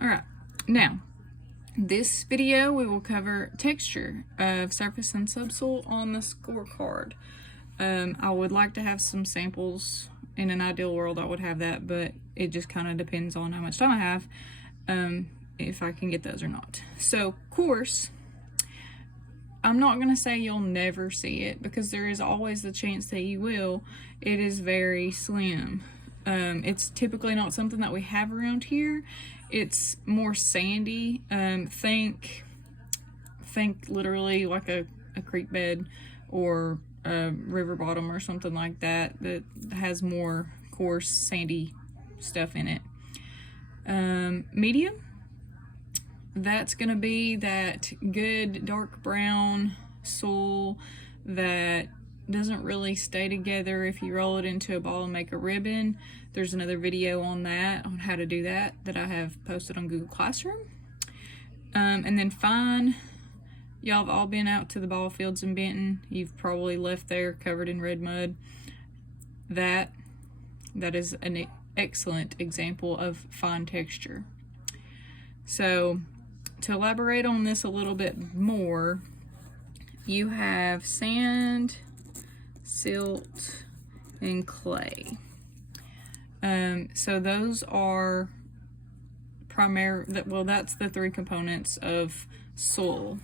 All right, now this video we will cover texture of surface and subsoil on the scorecard. I would like to have some samples. In an ideal world I would have that, but it just kind of depends on how much time I have, if I can get those or not. So course, I'm not going to say you'll never see it, because there is always the chance that you will. It is very slim. It's typically not something that we have around here. It's more sandy. Think literally like a creek bed or a river bottom or something like that has more coarse sandy stuff in it. Medium, that's gonna be that good dark brown soil that doesn't really stay together if you roll it into a ball and make a ribbon. There's another video on that, on how to do that I have posted on Google Classroom. And then fine, y'all have all been out to the ball fields in Benton. You've probably left there covered in red mud. That is an excellent example of fine texture. So to elaborate on this a little bit more, you have sand, silt, and clay. So those are that's the three components of soil.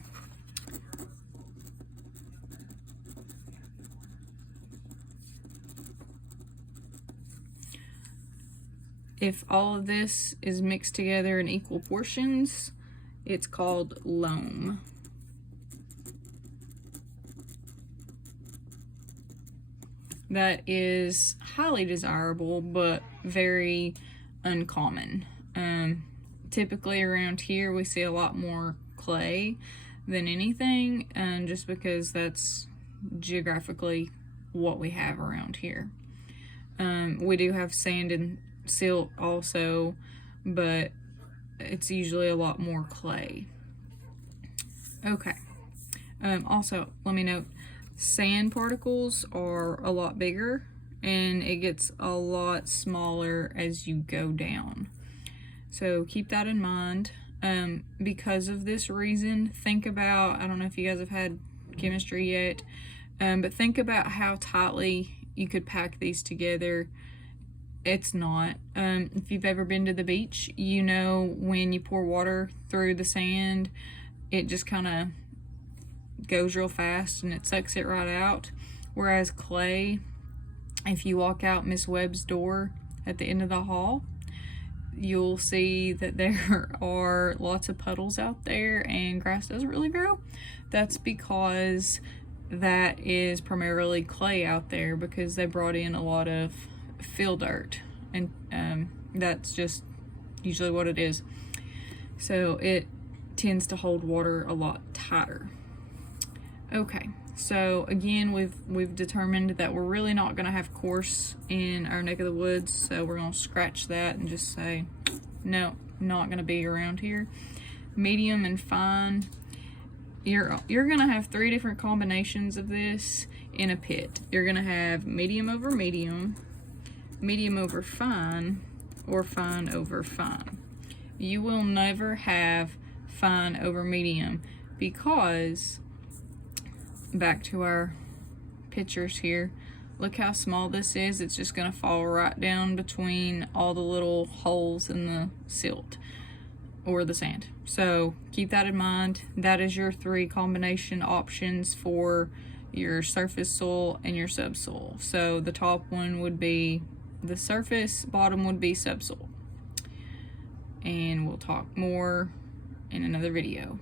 If all of this is mixed together in equal portions, it's called loam. That is highly desirable, but very uncommon. Typically around here we see a lot more clay than anything, just because that's geographically what we have around here. We do have sand and silt also, but it's usually a lot more clay. Okay. Also, let me note, sand particles are a lot bigger and it gets a lot smaller as you go down. So keep that in mind. Because of this reason, think about, I don't know if you guys have had chemistry yet, but think about how tightly you could pack these together. It's not. If you've ever been to the beach, you know when you pour water through the sand, it just kind of goes real fast and it sucks it right out. Whereas clay, if you walk out Miss Webb's door at the end of the hall, you'll see that there are lots of puddles out there and grass doesn't really grow. That's because that is primarily clay out there, because they brought in a lot of fill dirt, and that's just usually what it is. So it tends to hold water a lot tighter. Okay, so again, we've determined that we're really not going to have coarse in our neck of the woods, so we're going to scratch that and just say no, not going to be around here. Medium and fine, you're going to have three different combinations of this in a pit. You're going to have medium over medium, medium over fine, or fine over fine. You will never have fine over medium, because back to our pictures here, look how small this is. It's just going to fall right down between all the little holes in the silt or the sand. So keep that in mind. That is your three combination options for your surface soil and your subsoil. So the top one would be the surface, bottom would be subsoil. And we'll talk more in another video.